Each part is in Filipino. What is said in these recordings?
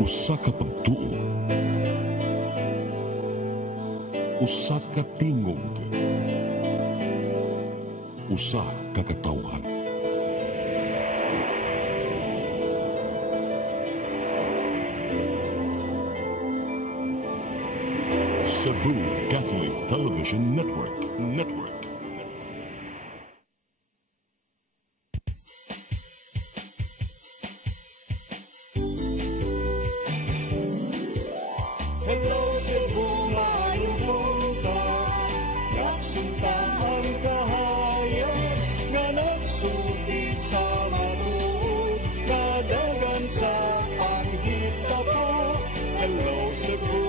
Usa ka pagtuo, usa ka tingog, usa ka katawhan. Cebu Catholic Television Network. Hello Cebu, maayong buntag. Nagsunta ang kahayan nga nagsulti sa matuod, kadagan sa panghita po. Hello Cebu,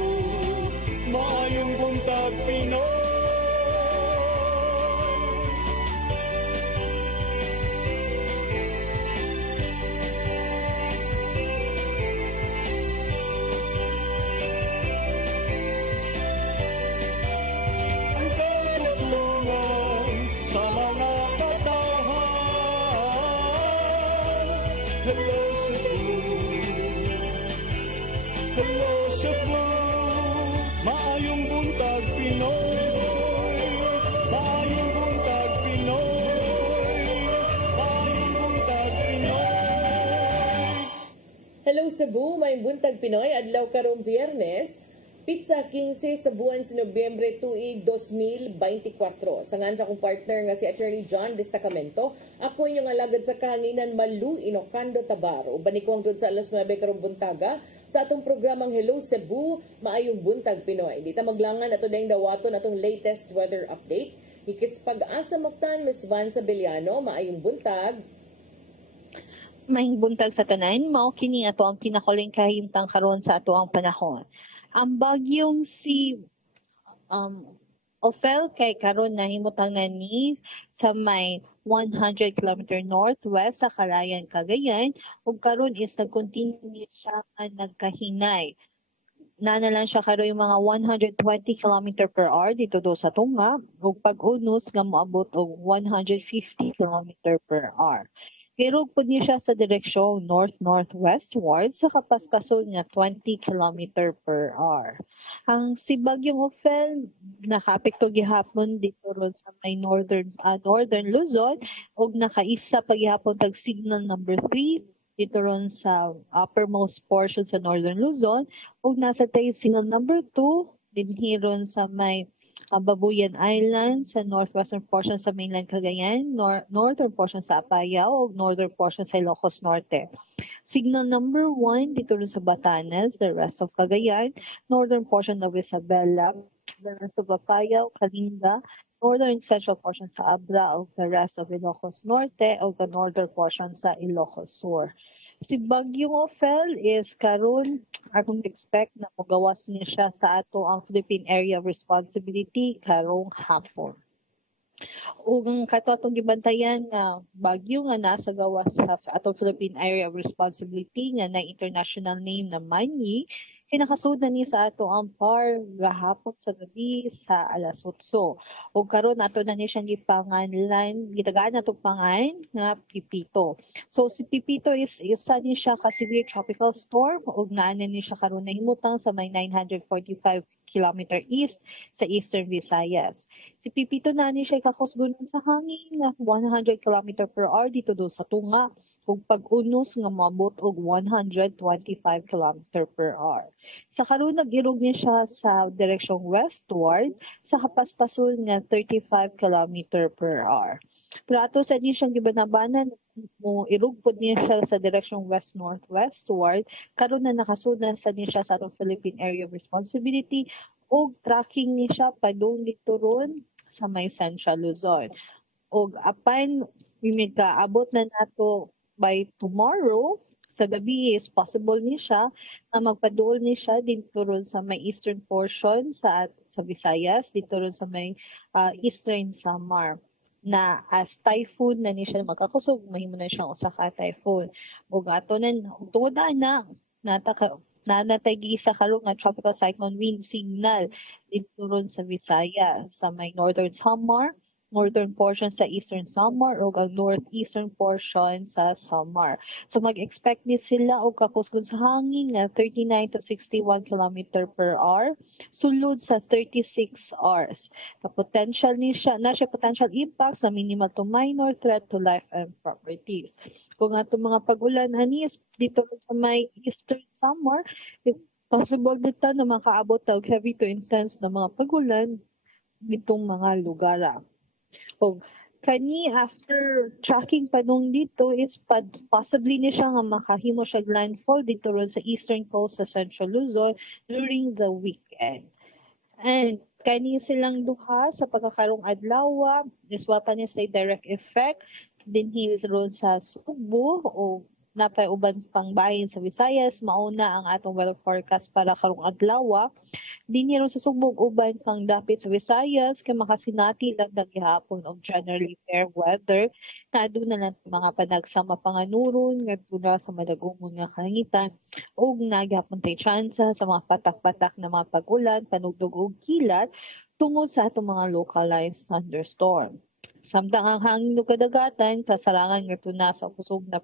maayong buntag Pinoy. Hello Cebu, hello Cebu, maayong buntag Pinoy, maayong buntag Pinoy, maayong buntag Pinoy. Hello Cebu, maayong buntag Pinoy, adlaw karong Biyernes, Pizza 15 sa buwan sa Nobyembre tuig 2024. Sangan sa akong partner nga si Attorney John Destacamento, ako yung alagad sa kahanginan Malu Inocando Tabar. Uban ko ang sa alas 9 karong buntaga sa atong programang Hello Cebu, maayong buntag Pinoy. Dita maglangan ato dayong dawaton atong latest weather update. Ikispag-asa moktan Ms. Van Sabeliano, maayong buntag. Maayong buntag sa tanan, mao kini ato ang pinakuling kahimtang karon sa ato ang panahon. Ang bagyong si Ophel kay karon nahimutangan ni sa may 100 km northwest sa Carayan, Cagayan, ug karon is nag-continue siya nga nagkahinay. Lang siya karon yung mga 120 km per hour dito do sa tunga, ug pag-unos nga moabot og 150 km per hour. Pero po niya siya sa direksyon north-northwestward sa kapaspason nga 20 km per hour. Ang si Bagyong Ophel nakaapekto gihapon dito ron sa may northern Luzon ug nakaisa pa gihapon tag signal number 3 dito ron sa uppermost portion sa northern Luzon ug nasa tay signal number 2 dinhi ron sa may Babuyan Island sa northwestern portion sa mainland Cagayan, northern portion sa Apayao, ug northern portion sa Ilocos Norte. Signal number 1 dito rin sa Batanes, the rest of Cagayan, northern portion of Isabela, the rest of Apayao, Kalinga, northern central portion sa Abra, ug the rest of Ilocos Norte, ug the northern portion sa Ilocos Sur. Si Bagyong Ophel is karon akong expect na magawas niya siya sa ato ang Philippine Area of Responsibility karong hapon. Ug ang kato atong gibantayan nga bagyo nga nasa gawas sa atong Philippine Area of Responsibility nga na international name na Manny, kinakasud na ni sa ato ang PAR gahapon sa gabi sa alas 8. Ug karon ato na ni siyang gipanganlan, gitagaan nato pangan nga Pipito. So si Pipito is isa ni siya ka severe tropical storm ug naa ni siya karon nahimutang sa may 945 km east sa Eastern Visayas. Si Pipito na ni siya kakusgunon sa hangin nga 100 km per hour dito do sa tunga ug pag-unos nga moabot og 125 km per hour. Sa karon nag-irog niya siya sa direksyong westward sa kapaspason nga 35 km per hour. Pero ato sa niya siyang gibanabanan mo irog pod niya siya sa direksyong west-northwestward karon na nakasud sa niya siya sa atong Philippine Area of Responsibility ug tracking niya siya padung dito ron sa may Central Luzon. Ug apan kaabot na nato by tomorrow sa gabi is possible ni siya na magpaduol ni siya dito ron sa may eastern portion sa Visayas, dito ron sa may eastern Samar na as typhoon na ni siya magkakusog, mahimo na siyang usa ka typhoon. Ug ato na tuod na natagi sa karong nga tropical cyclone wind signal dito ron sa Visayas, sa may northern Samar, northern portion sa Eastern Samar o ang northeastern portion sa Samar. So mag-expect ni sila og kakusgon sa hangin nga 39 to 61 km per hour, sulod sa 36 hours. The potential ni siya, na siya potential impacts na minimal to minor threat to life and properties. Kung ato mga pag-ulan anis dito sa may Eastern Samar, possible dito na makaabot og heavy to intense na mga pag-ulan nitong mga lugar. O kani after tracking pa nung dito is possibly ni siya nga makahimo siya landfall dito ron sa eastern coast sa Central Luzon during the weekend. And kani silang duha sa pagkakarong adlaw is wa pa ni sa direct effect dinhi ron sa Subo o napay uban pang bahin sa Visayas. Mauna ang atong weather forecast para karong adlaw. Dinhi ron sa Subo uban pang dapit sa Visayas kay makasinati lang gihapon og generally fair weather. Aduna lang mga panagsama panganuron ngadto sa madagumon nga kalangitan ug nagyapon tay tsansa sa mga patak-patak na mga pag-ulan, panugdog ug kilat tungod sa atong mga localized thunderstorm. Samtang ang hangin ug kadagatan kasarangan ngadto na sa kusog na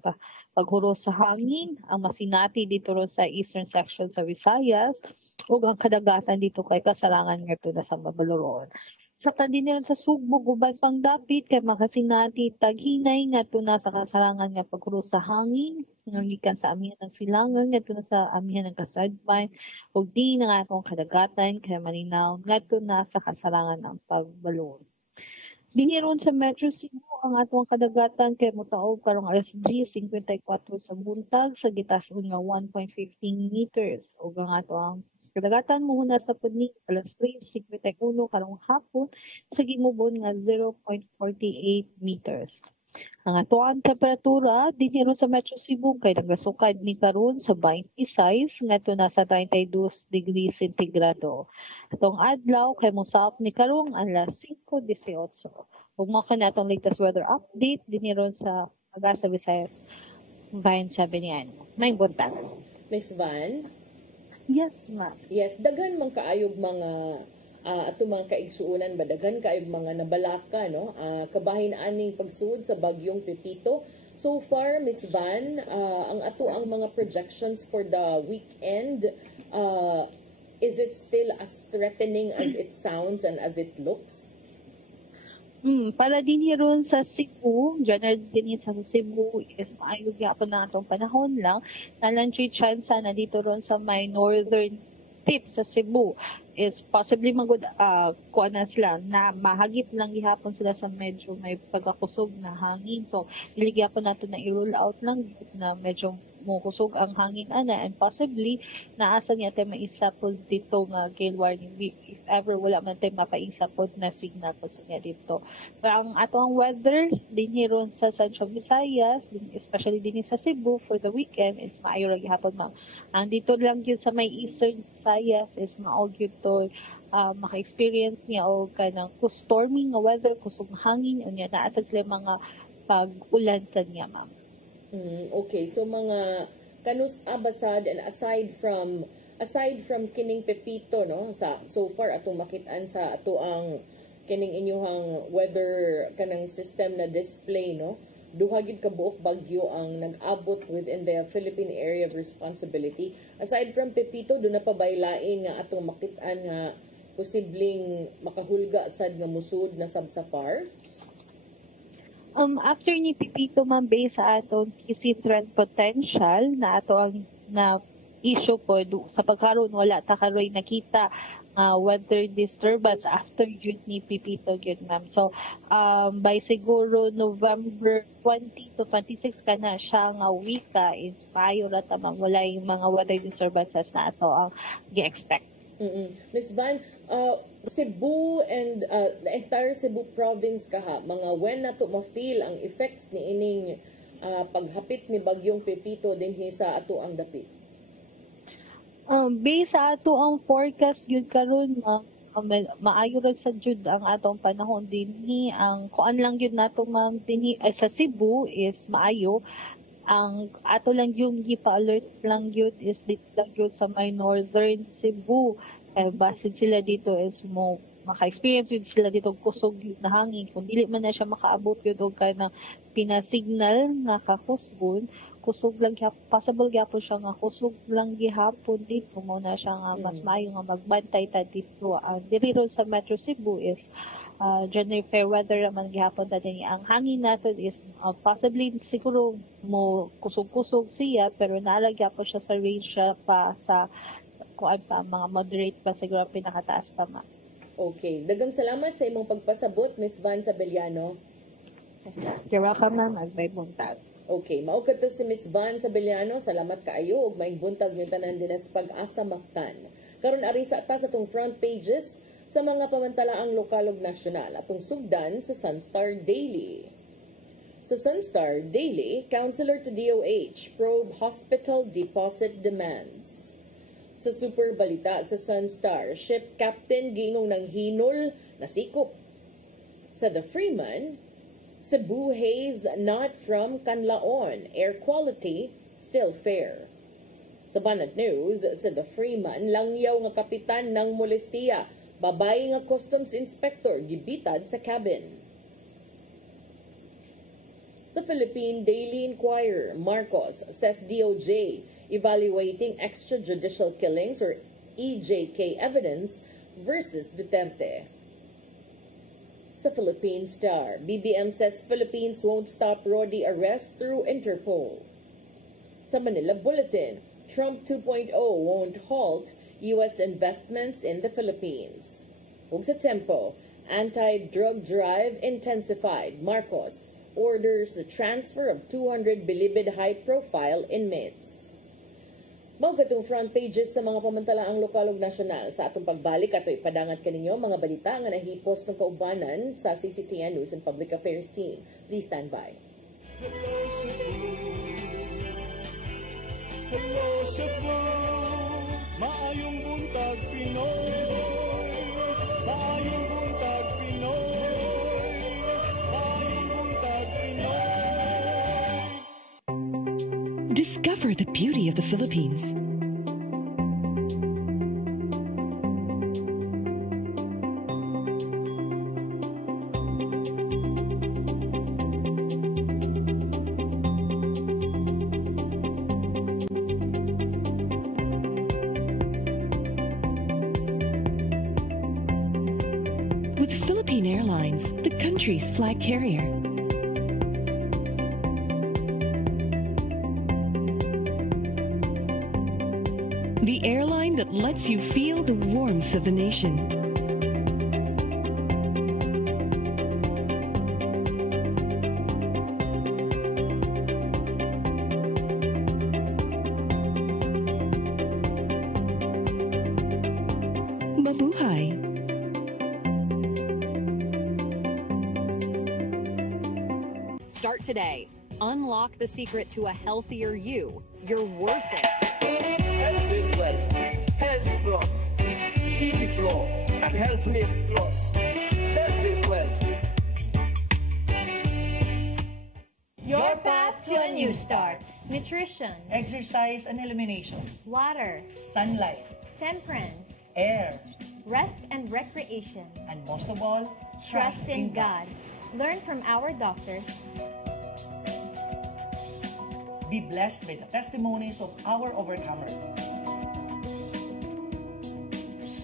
paghuros sa hangin ang masinati dito ron sa eastern section sa Visayas ug ang kadagatan dito kay kasarangan ngadto na sa Mabaluron. Samtang din ron sa Subo uban pang dapit kay makasinati taghinay ngadto na sa kasarangan nga paghuros sa hangin gikan sa amihan ng Silangan ngadto na sa amihan ng Kasadpan ug di na atong kadagatan kay malinaw ngadto na sa kasarangan ng pagbalon. Dinhi ron sa Metro Cebu ang atong kadagatan kay motaog karong alas 10:54 sa buntag sa gitas-on nga 1.15 meters ug ang atong kadagatan mohuna sa pudni alas 3:51 karong hapon sa gimubon nga 0.48 meters. Ang atoang temperatura dinhi ron sa Metro Cebu kay nagasukad ni karon sa 26 ngadto na sa 32 degrees centigrado. Atong adlaw kay mosaop ni karong alas 5:18. Ug mao kana atong latest weather update dinhi ron sa Agasa Visayas. Vine Sabinian. May buntag. Miss Van? Yes, ma'am. Yes, daghan man kaayog mga ato mga kaigsuonan ba daghan kaayog mga nabalaka no kabahin aning pagsuod sa bagyong Pepito. So far Miss Van, ang ato ang mga projections for the weekend, is it still as threatening as it sounds and as it looks? Para din ron sa Cebu, general din sa Cebu is maayog yapon na atong panahon lang. Nalanchi chance na dito ron sa may northern tip sa Cebu is possibly magud kuan na sila na mahagip lang gihapon sila sa medyo may pagkakusog na hangin. So dili gyapon nato na i-roll out lang na medyo mukusog ang hangin ana and possibly naasa niya tay maisapod dito nga gale warning if ever wala man tay mapaisapod na signal pa niya dito. Pero ang atong weather dinhi ron sa Central Visayas, especially dinhi sa Cebu for the weekend is maayo ra gihapon ma'am. Ang dito lang gyud sa may Eastern Visayas is mao gyud to maka-experience niya o kanang storming nga weather, kusog hangin unya naa sila mga pag-ulan sa niya ma'am. Okay, so mga kanus abasad and aside from kining Pepito no sa so far atong makitaan sa ato ang kining inyuhang weather kanang system na display no, duha gid ka buok bagyo ang nag-abot within the Philippine Area of Responsibility. Aside from Pepito, do na pa baylain nga atong makitaan nga posibleng makahulga sad nga musud na sab-Sapar? After ni Pepito ma'am, based sa atong QC threat potential na ato ang na issue po sa pagkaroon wala ta karoy nakita weather disturbance after yun ni Pepito yun ma'am. So by siguro November 20 to 26 ka na siya nga wika is payo ra ta ma'am wala yung mga weather disturbances na ato ang gi-expect. Miss Van, Cebu and the entire Cebu province kaha, mga when na to ma-feel ang effects ni ining paghapit ni bagyong Pepito dinhi sa ato ang dapit? Based sa ato ang forecast yun karon maayo ra sa jud ang atong panahon dinhi ang kuan lang yun nato ma'am dinhi sa Cebu is maayo. Ang ato lang yung gipa-alert lang yun is dito lang yun sa may northern Cebu. Basin sila dito is maka-experience yun sila dito kusog na hangin. Kung dili man na siya makaabot yun o ka na pinasignal nga kakusgon, kusog lang possible gyapon siya nga kusog lang gihapon dito mo na siya nga mas maayo nga magbantay ta dito. Diri ron sa Metro Cebu is generally fair weather naman gihapon ta din. Ang hangin nato is possibly siguro mo kusog-kusog siya pero naalagya po siya sa range siya pa sa kuan pa mga moderate pa siguro pinakataas pa ma. Okay. Daghang salamat sa imong pagpasabot, Ms. Van Sabeliano. You're welcome, ma'am. Agbay buntag. Okay. Maugad to si Ms. Van Sabeliano. Salamat kaayo. Ug maing buntag yung tanan din sa pag-asa maktan. Karon ari sa ta sa tong front pages sa mga pamantalaang lokal ug nasyonal atong sugdan sa Sunstar Daily. Sa Sunstar Daily, Counselor to DOH probe hospital deposit demands. Sa super balita sa Sunstar, ship captain giingong ng hinol na sikop. Sa The Freeman, Cebu haze not from Canlaon, air quality still fair. Sa Banat News, sa The Freeman, langyaw nga kapitan ng molestiya, babae nga customs inspector gibitad sa cabin. Sa Philippine Daily Inquirer, Marcos says DOJ evaluating extrajudicial killings or EJK evidence versus Duterte. Sa Philippine Star, BBM says Philippines won't stop Rodi arrest through Interpol. Sa Manila Bulletin, Trump 2.0 won't halt U.S. investments in the Philippines. Ug sa Tempo, anti-drug drive intensified. Marcos orders the transfer of 200 bilibid high-profile inmates. Mao katong front pages sa mga pamantalaang lokal ug nasyonal. Sa atong pagbalik ato ipadangat kaninyo mga balita nga nahipos ng kaubanan sa CCTN News and Public Affairs team. Please stand by. Hello Cebu, maayong buntag Pinoy. Maayong buntag Pinoy. Maayong buntag Pinoy. Discover the beauty of the Philippines. With Philippine Airlines, the country's flag carrier. The airline that lets you feel the warmth of the nation. Mabuhay! Start today. Unlock the secret to a healthier you. You're worth it. Health is wealth. Health Plus. Easy Flow and Health Lift Plus. Health is wealth. Your path to a new start. Nutrition, Exercise and elimination, water, sunlight, temperance, air, rest and recreation. and most of all, Trust in God. Learn from our doctors. Be blessed by the testimonies of our overcomer.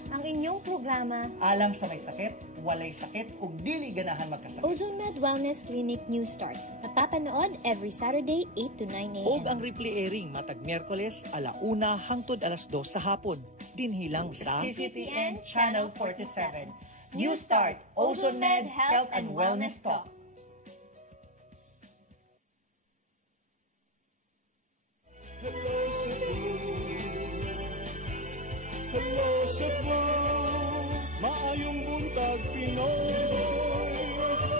Ang inyong programa, Alang sa may sakit, walay sakit, ug dili ganahan magkasakit. Ozone Med Wellness Clinic New Start. Napapanood every Saturday 8 to 9 a.m. Og ang replay airing matag Miyerkules 1:00 hangtod 2:00 sa hapon. Dinhilang sa CCTN Channel 47. New Start, Ozone Med Health and Wellness Talk. Hello Cebu, hello Cebu, maayong buntag Pinoy.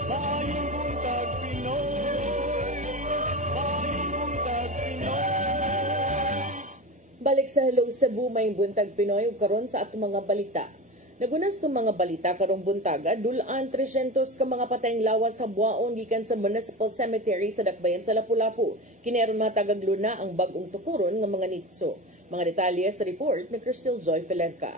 Maayong buntag Pinoy. Maayong buntag Pinoy. Balik sa Hello Cebu, may buntag Pinoy ug karon sa atong mga balita. Nagunas tong mga balita karong buntaga, dulaan 300 ka mga patayng lawas sa buwaon gikan sa Municipal Cemetery sa Dakbayan sa Lapu-Lapu. Kineron mga tagagluna ang bag-ong tukuron ng mga nitso. Mga detalye sa report ni Crystal Joy Filenca.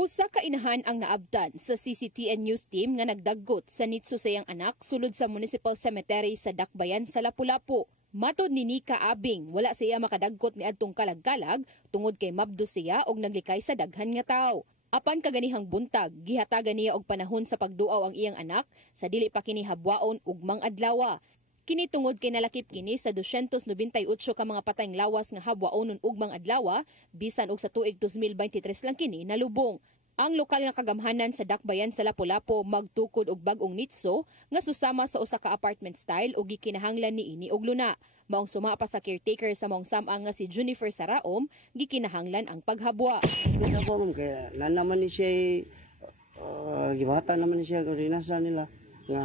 Usa ka inahan ang naabdan sa CCTN News Team nga nagdaggot sa nitso sa iyang anak sulod sa Municipal Cemetery sa Dakbayan sa Lapu-Lapu. Matod ni Nika Abing, wala siya makadaggot ni adtong kalag-kalag tungod kay mabdo siya og naglikay sa daghan nga tawo. Apan kaganihang buntag, gihatagan niya og panahon sa pagduaw ang iyang anak sa dili pa kini habwaon ugmang adlaw. Kini tungod kay nalakip kini sa 298 ka mga patayng lawas nga habwaonon ugmang adlaw bisan og sa tuig 2023 lang kini nalubong. Ang lokal nga kagamhanan sa Dakbayan sa Lapu-Lapu magtukod og bag-ong nitso nga susama sa usa ka apartment style ug gikinahanglan niini og luna. Maong suma pa sa caretaker sa maong samang nga si Junifer Saraom, gikinahanglan ang paghabwa. Kaya naman ni siya, gibata naman ni siya koordinasa nila nga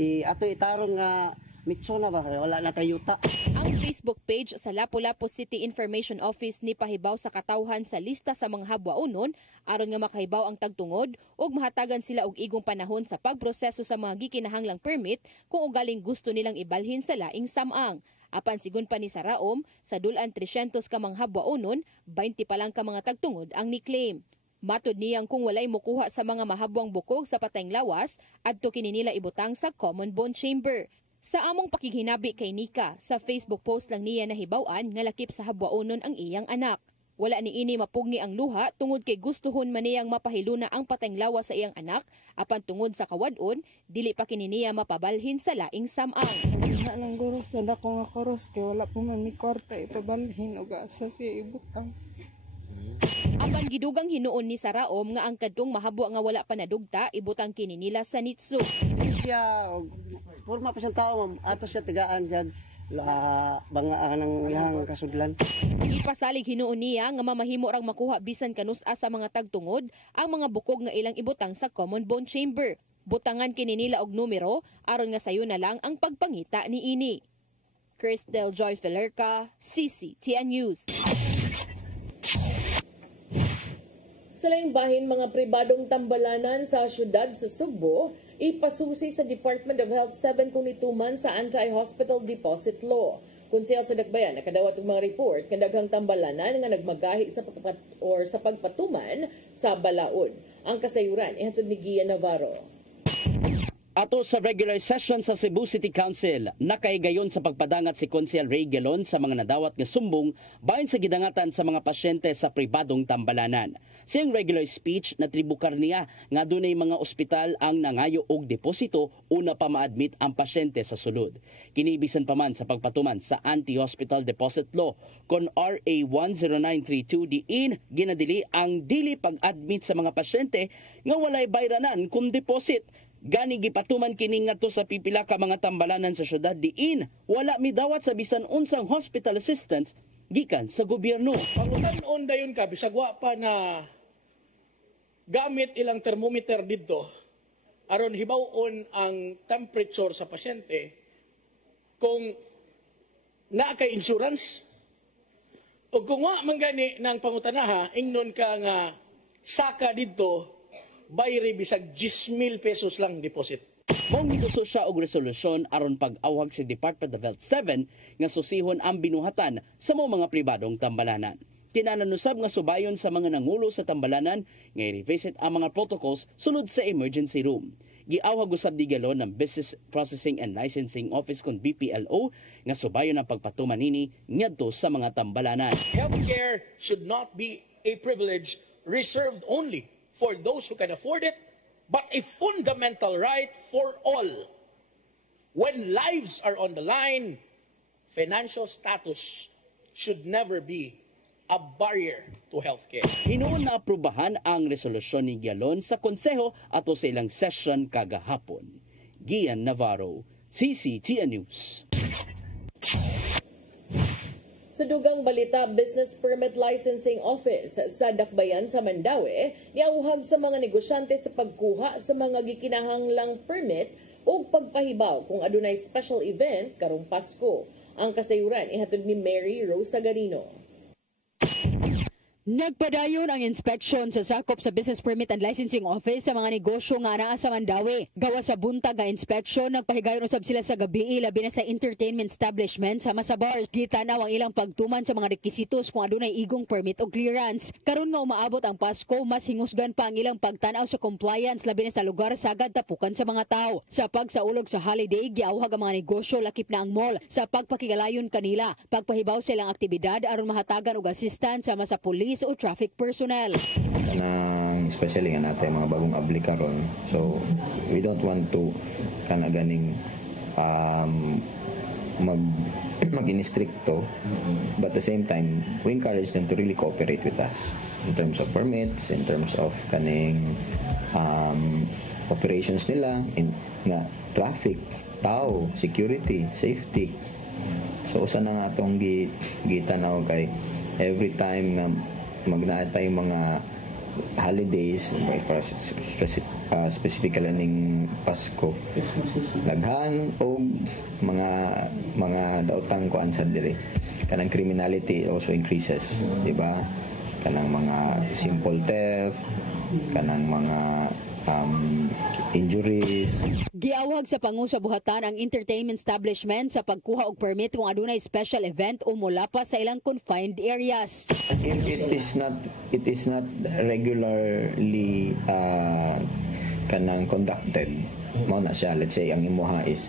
ato itarong nga mitso na ba wala na kayuta. Ang Facebook page sa Lapu-Lapu City Information Office ni pahibaw sa katawhan sa lista sa mga habwaonon aron nga makahibaw ang tagtungod ug mahatagan sila og igong panahon sa pagproseso sa mga gikinahanglang permit kung ugaling gusto nilang ibalhin sa laing samang. Apan sigon pa ni Saraom, sa dulan 300 ka mga habwaonon, 20 pa lang ka mga tagtungod ang ni-claim. Matod niyang kung walay mokuha sa mga mahabwang bukog sa patayng lawas, adto kini nila ibutang sa Common Bond Chamber. Sa among pakighinabi kay Nika, sa Facebook post lang niya nahibaw-an nga lakip sa habwaonon ang iyang anak. Wala ni ini mapugni ang luha tungod kay gustuhon man niyang mapahiluna ang patayng lawas sa iyang anak, apan tungod sa kawadon, dili pa kini niya mapabalhin sa laing samang. Na lang guro sa dako nga koros kay wala pa man mi kwarta ipabalhin og asa siya ibutang. Apan gidugang hinuon ni Saraom nga ang kadtong mahabwa nga wala pa nadugta ibutang kini nila sa nitso. Siya forma pa siyang tao, ato siya tigaan diyan bangaan ng iyang kasudlan. Ipasalig hinuon niya nga mamahimo rang makuha bisan kanus-a sa mga tagtungod ang mga bukog nga ilang ibutang sa Common Bond Chamber. Butangan kini nila og numero aron nga sayo na lang ang pagpangita ni ini. Cristel Joy Felerca, CCTN News. Sa laing bahin, mga pribadong tambalanan sa syudad sa Subo, ipasusi sa Department of Health 7 kunituman sa Anti-Hospital Deposit Law. Konsehal sa Dakbayan, nakadawat og mga report nga daghang tambalanan nga nagmagahi sa pagpatuman sa balaod. Ang kasayuran ihatod ni Gian Navarro. Ato sa regular session sa Cebu City Council, nakaigayon sa pagpadangat si Konsehal Ray Gelon sa mga nadawat nga sumbong bahin sa gidangatan sa mga pasyente sa pribadong tambalanan. Siyang regular speech na tribukar niya nga dunay mga ospital ang nangayo og deposito una pa ma-admit ang pasyente sa sulod. Kinibisan pa man sa pagpatuman sa Anti-Hospital Deposit Law kon RA 10932 diin ginadili ang dili pag-admit sa mga pasyente nga walay bayranan kung deposit. Gani gipatuman kini ngadto sa pipila ka mga tambalanan sa syudad diin wala midawat sa bisan unsang hospital assistance gikan sa gobyerno. Pangutan-on dayon ka bisag wa pa na gamit ilang thermometer didto aron hibaw-on ang temperature sa pasyente kung naa kay insurance o kung wa man gani nang pangutanaha ingnon ka nga saka didto bayri bisag 10,000 pesos lang deposit. Mong gituso siya og resolusyon aron pag-awhag si Department of Health 7 nga susihon ang binuhatan sa mga pribadong tambalanan. Kinananusab nga subayon sa mga nangulo sa tambalanan nga i-revisit ang mga protocols sulod sa emergency room. Giawhag usab di Gelon ng Business Processing and Licensing Office kon BPLO nga subayon ang pagpatuman nini ngadto sa mga tambalanan. Healthcare should not be a privilege reserved only for those who can afford it, but a fundamental right for all. When lives are on the line, financial status should never be a barrier to healthcare. Hinuon na aprubahan ang resolusyon ni Gelon sa konseho ato sa ilang session kagahapon. Gian Navarro, CCTN News. Sa dugang balita, Business Permit Licensing Office sa Dakbayan sa Mandaue niauhag sa mga negosyante sa pagkuha sa mga gikinahanglang permit o pagpahibaw kung adunay special event karong Pasko. Ang kasayuran ihatod ni Mary Rose Sagarino. Nagpadayon ang inspeksyon sa sakop sa Business Permit and Licensing Office sa mga negosyo nga anaa sa Mandawi. Gawa sa buntag nga inspeksyon, nagpahigayon usab sila sa gabi labi na sa entertainment establishment sama sa bars. Gitanaw ang ilang pagtuman sa mga requisitos kung adunay igong permit o clearance. Karon nga umaabot ang Pasko, mas hingusgan pa ang ilang pagtanaw sa compliance labi na sa lugar sagad tapukan sa mga tao. Sa pagsaulog sa holiday, giawhag ang mga negosyo lakip na ang mall sa pagpakigalayon kanila. Pagpahibaw sa ilang aktibidad aron mahatagan og assistance sama sa police o traffic personnel. Especially nga natin mga bagong ablika ron. So we don't want to ganing mag-inistricto, but at the same time we encourage them to really cooperate with us in terms of permits, in terms of kaning operations nila, in nga traffic, tao, security, safety. So usa na nga atong gitanaw kay every time nga magnaatay mga holidays, specifically ning Pasko, naghan o mga daotang kuan sa dire. Kanang criminality also increases, di ba? Kanang mga simple theft, kanang mga injuries. Giawhag sa pangusabuhatan ang entertainment establishment sa pagkuha og permit kung adunay special event o mulapas sa ilang confined areas. If it is not regularly kanang conducted, mao na siya. Let's say ang imuha is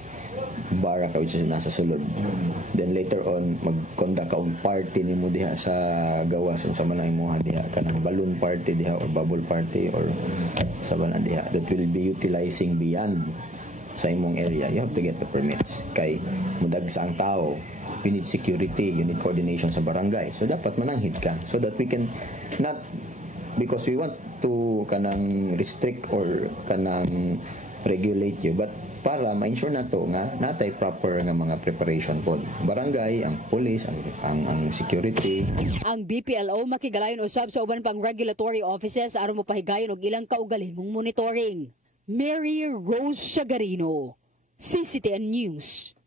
baraka which is nasa sulod. Then later on mag-conduct ka og party nimo diha sa gawas unsa man ang imuha diha, kanang balloon party diha or bubble party or sa banan diha that will be utilizing beyond sa imong area. You have to get the permits kay mudag sa ang tao. You need security, you need coordination sa barangay. So dapat mananghid ka so that we can not, because we want to kanang restrict or kanang regulate you, but para ma-ensure na to nga natay proper nga mga preparation pod. Barangay, ang police, ang security. Ang BPLO makigalayon usab sa uban pang regulatory offices aron mopahigayon og ilang kaugalingong monitoring. Mary Rose Sagarino, CCTN News.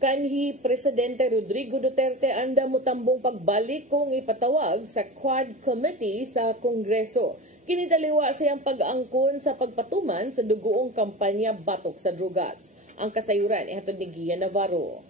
Kanhi Presidente Rodrigo Duterte anda motambong pagbalik kung ipatawag sa Quad Committee sa Kongreso. Kinidaliwa siyang pag-angkon sa pagpatuman sa dugoong kampanya batok sa drugas. Ang kasayuran ay hatod ni Gian Navarro.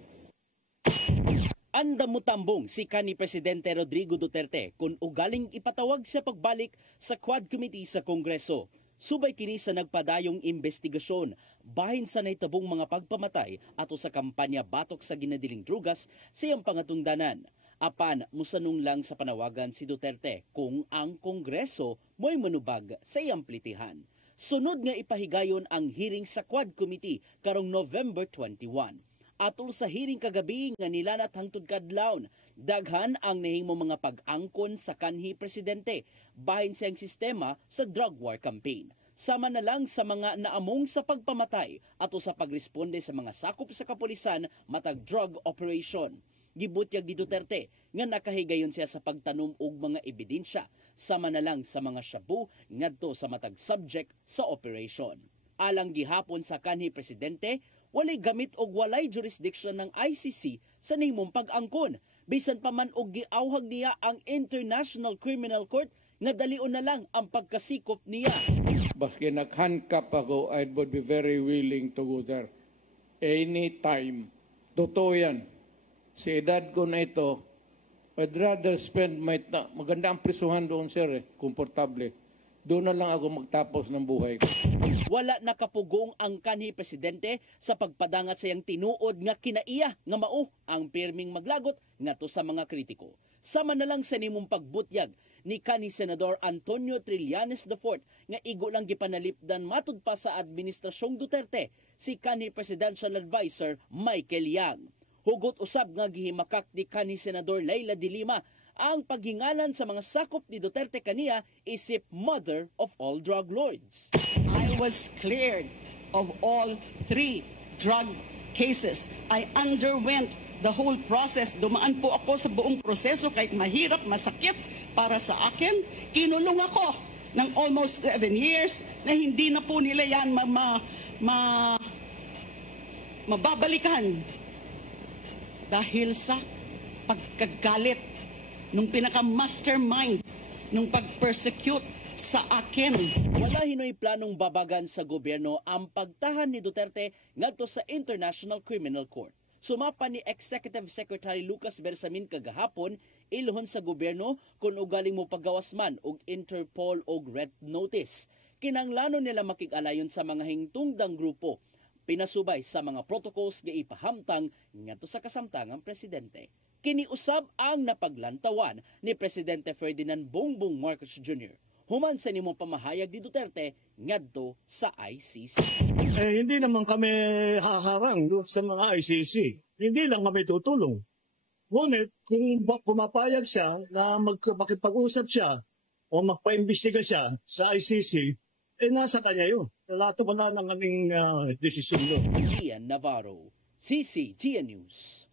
Anda mutambong si kanhi Presidente Rodrigo Duterte kung ugaling ipatawag sa pagbalik sa Quad Committee sa Kongreso. Subay kini sa nagpadayong investigasyon bahin sa naitabong mga pagpamatay ato sa kampanya batok sa ginadiling drugas sa iyang pangatungdanan. Apan musanong lang sa panawagan si Duterte kung ang Kongreso mo'y manubag sa iyang plitihan. Sunod nga ipahigayon ang hearing sa Quad Committee karong November 21. Atol sa hearing kagabi nga nilanat hangtod kadlawon, daghan ang nahimo mga pag-angkon sa kanhi Presidente bahin siyang sistema sa drug war campaign. Sama na lang sa mga naamong sa pagpamatay ato sa pagresponde sa mga sakop sa kapulisan matag drug operation. Gibutyag di Duterte nga nakahigayon siya sa pagtanom og mga ebidensya sama na lang sa mga shabu ngadto sa matag subject sa operation. Alang gihapon sa kanhi Presidente, walay gamit og walay jurisdiction ng ICC sa nahimong pag-angkon. Bisan pa man og giawhag niya ang International Criminal Court nga dalion na lang ang pagkasikop niya. Baski nag-handcuff ako, I would be very willing to go there. Anytime. Totoo yan. Sa edad ko na ito, I'd rather spend maganda ang prisuhan doon, sir, komportable. Doon na lang ako magtapos ng buhay ko. Wala nakapugong ang kanhi Presidente sa pagpadangat sa iyang tinuod nga kinaiya nga mao ang pirming maglagot ngadto sa mga kritiko. Sama na lang sa nimong pagbutyag ni kanhi Senador Antonio Trillanes IV nga igo lang gipanalipdan matud pa sa Administrasyong Duterte si kanhi Presidential Advisor Michael Yang. Hugot usab nga gihimakak ni kanhi Senador Leila de Lima ang paghingalan sa mga sakop ni Duterte kaniya isip mother of all drug lords. I was cleared of all 3 drug cases. I underwent the whole process. Dumaan po ako sa buong proseso kahit mahirap, masakit para sa akin. Kinulong ako ng almost 7 years na hindi na po nila yan mababalikan dahil sa pagkagalit, nung pinaka-mastermind, nung pag-persecute sa akin. Wala hinoy planong babagan sa gobyerno ang pagtahan ni Duterte ngadto sa International Criminal Court. Sumapa ni Executive Secretary Lucas Bersamin kagahapon iluhon sa gobyerno kung ugaling mo paggawas man og Interpol og red notice. Kinanglanon nila makig-alayon sa mga hingtungdang grupo, pinasubay sa mga protocols nga ipahamtang ngadto sa kasamtangang presidente. Kiniusab ang napaglantawan ni Presidente Ferdinand Bongbong Marcos Jr. Human sa nimong pamahayag ni Duterte ngadto sa ICC. Hindi naman kami haharang sa mga ICC. Hindi lang kami tutulong. Ngunit kung pumapayag siya na makipag-usap siya o magpaimbestiga siya sa ICC, nasa kanya yun. Lahat wala ng aming desisyon doon. Ian Navarro, CCTN News.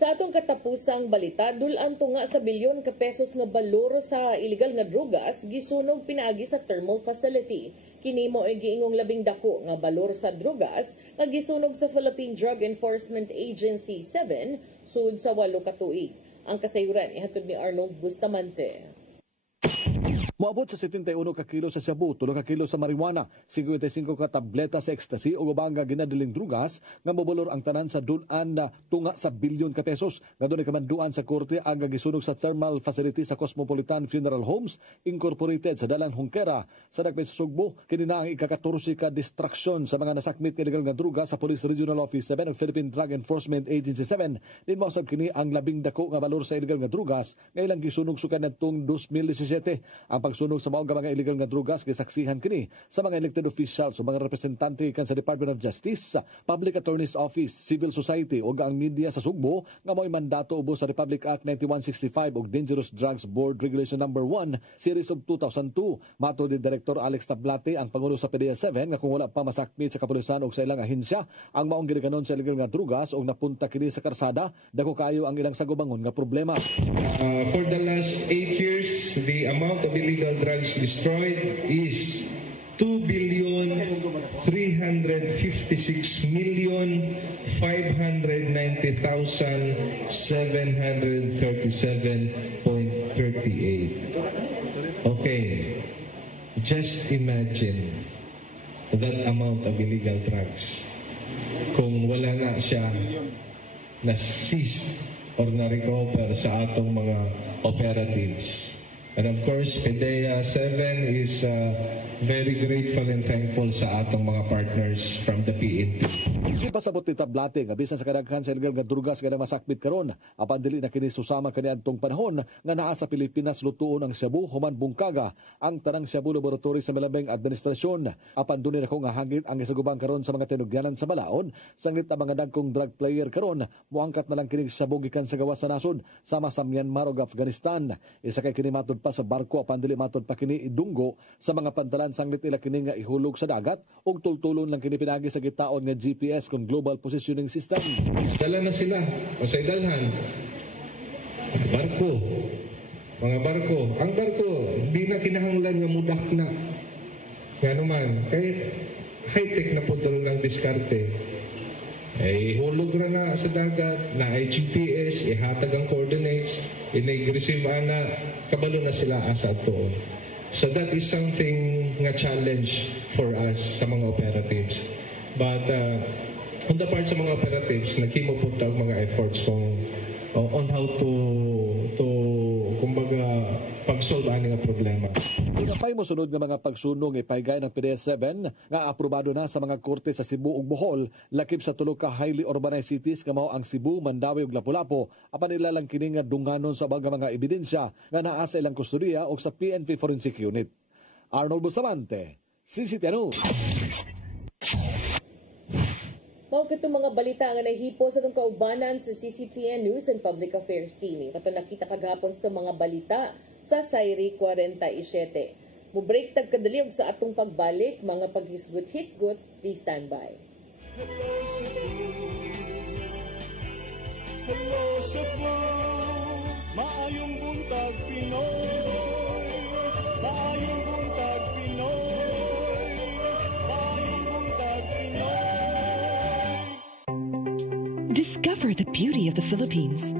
Sa atong katapusang balita, dulan to nga sa bilyon ka pesos nga balor sa illegal nga drugas gisunog pinaagi sa thermal facility. Kini mo ay giingong labing dako nga balor sa drugas nga gisunog sa Philippine Drug Enforcement Agency 7 sud sa 8 ka tuig. Ang kasayuran ihatod ni Arnold Bustamante. Moabot sa 71 ka kilo sa shabu, 3 ka kilo sa marijuana, 55 ka tableta sa ecstasy o ubang nga ginadiling drugas nga mobolor ang tanan sa dulan na tunga sa bilyon ka pesos. Nga doon kamanduan sa korte ang gisunog sa thermal facility sa Cosmopolitan Funeral Homes Incorporated sa Dalan Honquera sa Dagmay sa Sugbo. Kini na ang ika-14 ka distraction sa mga nasakmit nga illegal nga drugas sa Police Regional Office 7 ng Philippine Drug Enforcement Agency 7. Din mausab kini ang labing dako nga balor sa illegal nga drugas nga ilang gisunog sukan nitong 2017. Ang pagsunog sa mga illegal nga drugas gisaksihan kini sa mga elected officials o mga representante kan sa Department of Justice, Public Attorney's Office, Civil Society o ang media sa Sugbo nga mo'y mandato ubos sa Republic Act 9165 o Dangerous Drugs Board Regulation No. 1 Series of 2002. Mato ni Director Alex Tablate, ang pangulo sa PDEA-7, nga kung wala pa masakmit sa kapulisan o sa ilang ahensya ang maong ginikanon sa illegal nga drugas o napunta kini sa karsada, dako kaayo ang ilang sagubangon nga problema. For the last 8 years, the amount of illegal drugs destroyed is 2,356,590,737.38. Okay, just imagine that amount of illegal drugs. Kung wala nga siya na-seize or na-recover sa atong mga operatives. And of course, PDEA-7 is very grateful and thankful sa atong mga partners from the PNP. Ipasabot ni Tablate nga bisan sa kadaghan sa illegal nga drugas nga masakmit karon, apan dili na kini susama kaniadtong panahon nga naa sa Pilipinas lutuon ang shabu human bungkaga ang tanang shabu laboratory sa milabeng administrasyon. Apan dunay nako nga hangit ang isagubang karon sa mga tinugyanan sa balaod, sanglit ang mga dagkong drug player karon muangkat na lang kini shabu gikan sa gawas sa nasod sama sa Myanmar ug Afghanistan. Isa kay kini matud pa sa barko apan dili matud pa kini idunggo sa mga pantalan sanglit ila kini nga ihulog sa dagat ug tultulon lang kini pinagi sa gitaon nga GPS kung Global Positioning System. Dala na sila o sa idalhan. Barko. Mga barko. Ang barko, di na kinahanglan nga mudak na. Nga naman, kay high-tech na po lang diskarte. Ay hulog na sa dagat, na ay GPS, ihatag ang coordinates, inag-receive na, kabalo na sila asa tuon. So that is something nga challenge for us sa mga operatives. But on the part sa mga operatives, naghimo po tawag mga efforts on how to kumbaga pag-solve ang problema. Pinapay mo sunod nga mga pagsunog ipahigay ng PDEA-7 nga aprobado na sa mga korte sa Cebu ug Bohol, lakip sa tulo ka highly urbanized cities nga mao ang Cebu, Mandawi ug Lapu-Lapu. Apan ilalang kini nga dunganon sa mga ebidensya nga naa sa ilang kustodiya o sa PNP Forensic Unit. Arnold Bustamante, CCTN News. Mao kitong mga balita nga nahipo sa itong kaubanan sa CCTN News and Public Affairs Team. Kato nakita kagahapon sa mga balita sa Sairi 47. Mubreak tagkadali og sa atong pagbalik, mga paghisgot-hisgot, please stand by. Hello Cebu, maayong buntag Pinoy, maayong buntag Pinoy, maayong buntag Pinoy. Discover the beauty of the Philippines.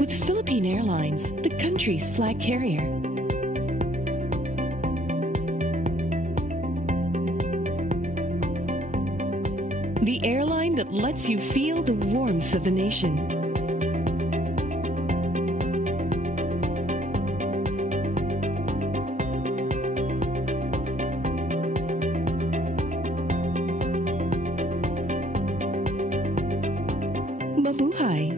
With Philippine Airlines, the country's flag carrier. The airline that lets you feel the warmth of the nation. Mabuhay!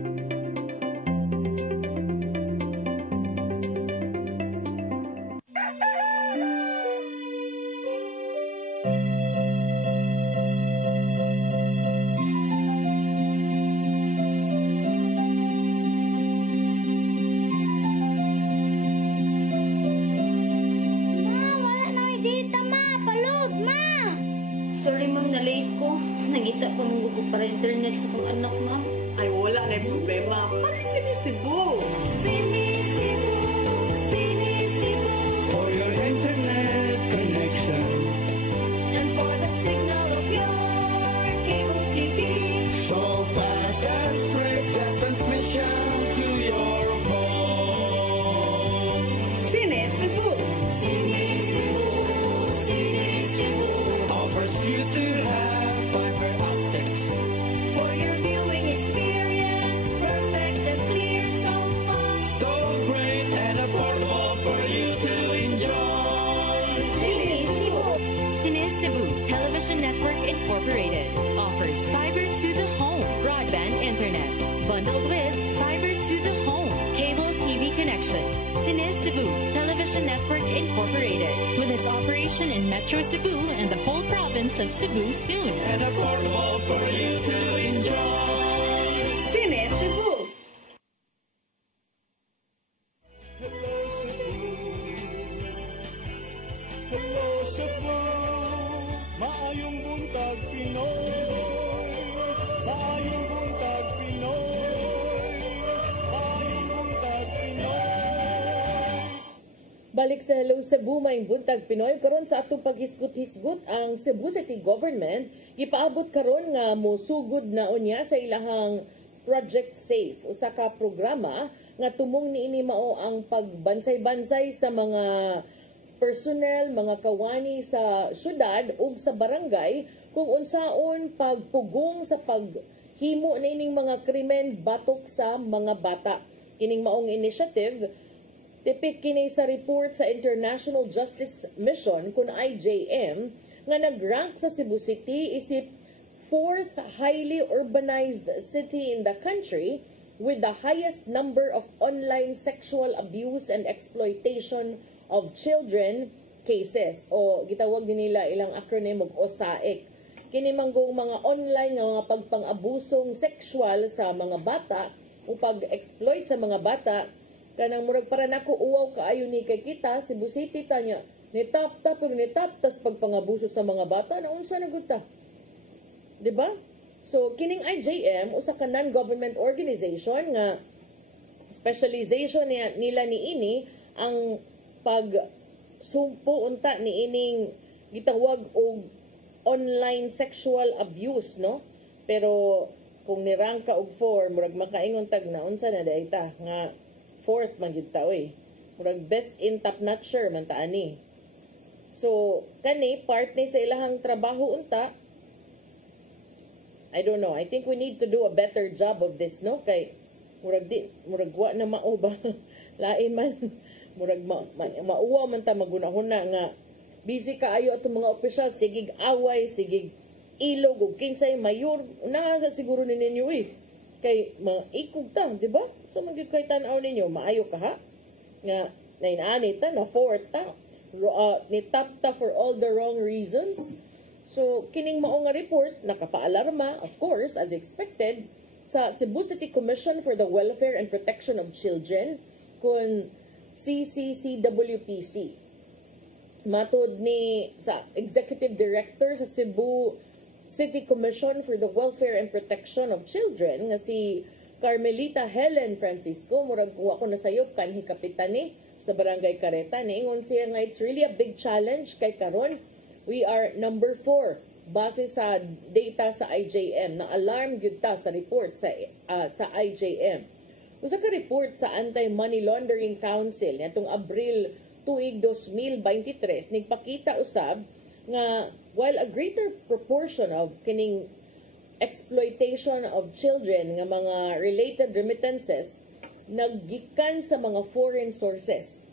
Sorry ma'am, na-late ko. Nangita pa mong gusto para internet sa kong anak ma'am. Ay, wala na yung problema. Mag-Sinisibu! Sinisibu, Sinisibu. For your internet connection. And for the signal of your cable TV. So fast and straight the transmission to your home. Sinisibu! Sinisibu, Sinisibu. Offers you to have fiber optics. For your viewing experience, perfect and clear so far. So great and affordable for you to enjoy. Sinisibu. Sinisibu Television Network Incorporated offers fiber to the home broadband internet bundled with fiber to the home cable TV connection. Sinisibu Television Network Incorporated with its operation in Metro Cebu and the whole province of Cebu soon. And affordable for you to enjoy. Sinisibu! Hello Cebu, maayong buntag Pinoy. Maayong buntag Pinoy. Maayong buntag Pinoy. Balik sa Hello Cebu, may buntag Pinoy. Karon sa atong paghisgot-hisgot ang Cebu City Government, ipaabot karon nga mosugod na unya sa ilahang Project Safe, usa ka programa nga tumong niini mao ang pagbansay-bansay sa mga personnel, mga kawani sa syudad ug sa barangay kung unsaon pagpugong sa paghimo nining mga krimen batok sa mga bata. Kining maong initiative tipik kini sa report sa International Justice Mission kun IJM nga nag-rank sa Cebu City isip 4th highly urbanized city in the country with the highest number of online sexual abuse and exploitation of children cases, o gitawag din nila ilang acronym og OSAIC. Kini manggong mga online nga mga pagpang-abusong sexual sa mga bata o pag-exploit sa mga bata kanang murag para nako uwaw kaayo ni kay kita Cebu City tanya ni tapta pero ni taptas pagpangabuso sa mga bata na unsa na gud ta, di ba? So kining IJM usa ka non-government organization nga specialization nila niini ang pagsumpo unta niining gitawag og online sexual abuse, no? Pero kung nirangka og 4 murag makaingon tag na unsa na dayta nga 4th man gyud ta oy. Murag best in top notcher man ta ani. So kani part ni sa ilahang trabaho unta. I don't know. I think we need to do a better job of this, no? Kay murag wa na mao ba lain man murag mauwa man ta magunahuna nga busy kaayo atong mga opisyal sigig away, sigig ilog ug kinsay mayor na sa siguro ninyo kay mga ikog ta, di ba? Sa mga kay tan-aw ninyo maayo ka ha nga nainani ta na 4th ta ni top ta for all the wrong reasons. So kining mao nga report nakapaalarma of course as expected sa Cebu City Commission for the Welfare and Protection of Children kun CCCWPC. Matod ni sa Executive Director sa Cebu City Commission for the Welfare and Protection of Children nga si Carmelita Helen Francisco, murag kuha ko na sayop kanhi kapitani sa Barangay Careta, niingon siya nga it's really a big challenge kay karon we are number 4 base sa data sa IJM. Na alarm gyud ta sa report sa IJM. Usa ka report sa Anti-Money Laundering Council nitong Abril tuig 2023 nagpakita usab nga while a greater proportion of kining exploitation of children nga mga related remittances naggikan sa mga foreign sources.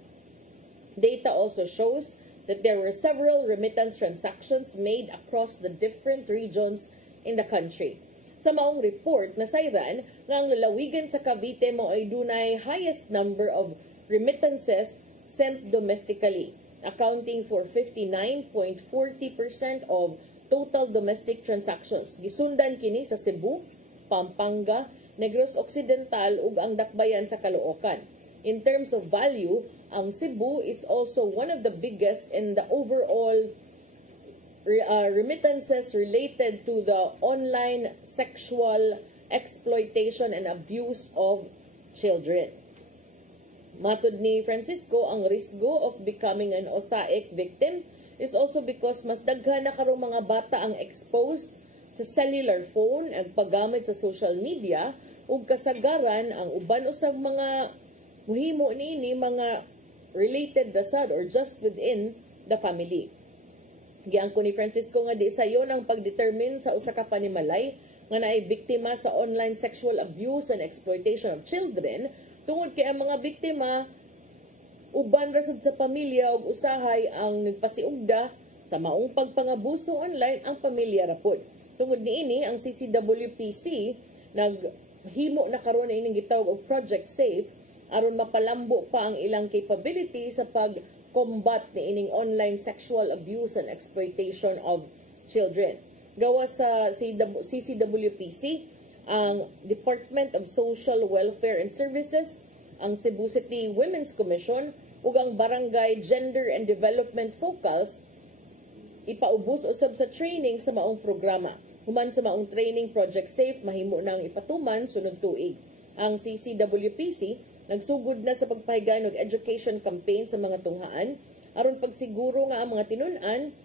Data also shows that there were several remittance transactions made across the different regions in the country. Sa maong report, nasayran nga ang lalawigan sa Cavite mo ay dunay highest number of remittances sent domestically, accounting for 59.40% of total domestic transactions. Gisundan kini sa Cebu, Pampanga, Negros Occidental ug ang Dakbayan sa Caloocan. In terms of value, ang Cebu is also one of the biggest in the overall remittances related to the online sexual exploitation and abuse of children. Matod ni Francisco, ang risgo of becoming an OSAIC victim is also because mas daghan na karong mga bata ang exposed sa cellular phone, ang paggamit sa social media, ug kasagaran ang uban usab mga muhimo niini mga related dasad or just within the family. Giangko ni Francisco nga di sayo ang pagdetermine sa usa ka panimalay nga naay biktima sa online sexual abuse and exploitation of children tungod kay ang mga biktima uban rasad sa pamilya ug usahay ang nagpasiugda sa maong pagpangabuso online ang pamilya rapod. Tungod niini ang CCWPC naghimo na karon na ining gitawag og Project Safe aron mapalambo pa ang ilang capability sa pag-combat ni ining online sexual abuse and exploitation of children. Gawa sa CCWPC, ang Department of Social Welfare and Services, ang Cebu City Women's Commission, ug ang Barangay Gender and Development Focals, ipaubos usab sa training sa maong programa. Human sa maong training Project Safe, mahimo nang ipatuman sunod tuig. Ang CCWPC, nagsugod na sa pagpahigayon og education campaign sa mga tunghaan aron pagsiguro nga ang mga tinun-an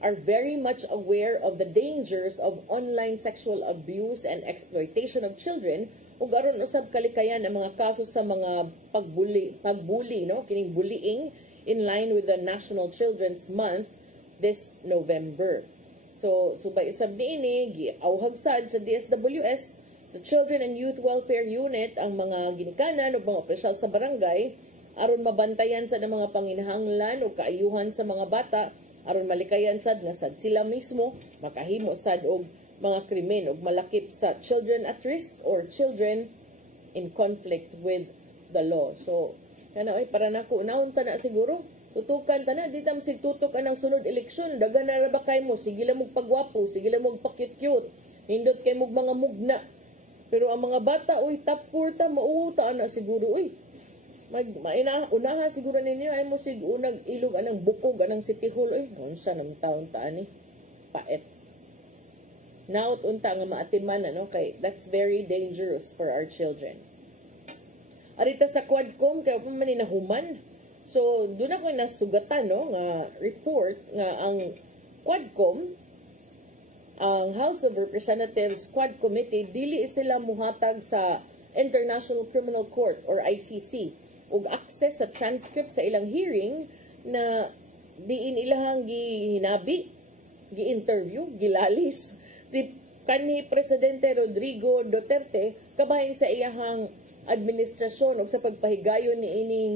are very much aware of the dangers of online sexual abuse and exploitation of children ug aron usab kalikayan ang mga kaso sa mga pagbuli no kining bullying in line with the National Children's Month this November. So subay usab niini giawhag sad sa DSWS sa Children and Youth Welfare Unit ang mga ginikanan o mga opisyal sa barangay aron mabantayan sa mga panginahanglan o kaayuhan sa mga bata aron malikayan sad nga sad sila mismo makahimo sad og mga krimen og malakip sa children at risk or children in conflict with the law. So kana ay para nako unahon ta na siguro tutukan ta na di ta masig tutok anang sunod eleksyon daghan na ra ba kay mo sige lang mo pagwapo sige lang mo pakyut-kyut hindot kay mo mga mugna. Pero ang mga bata, top 4 ta, mauutaan na siguro, unaha siguro ninyo, ay mo unag ilog, anang bukog, anang City Hall, unsa ng taon taan paet. Naot unta nga maatiman, kay that's very dangerous for our children. Arita sa Quadcom, kaya pa man nahuman. So, doon ako nasugatan, nga report, nga ang Quadcom, ang House of Representatives Quad Committee, dili sila muhatag sa International Criminal Court or ICC ug access sa transcript sa ilang hearing na diin ilahang gihinabi, gi-interview, gilalis si kanhi Presidente Rodrigo Duterte kabahin sa iyahang administrasyon ug sa pagpahigayon ni ining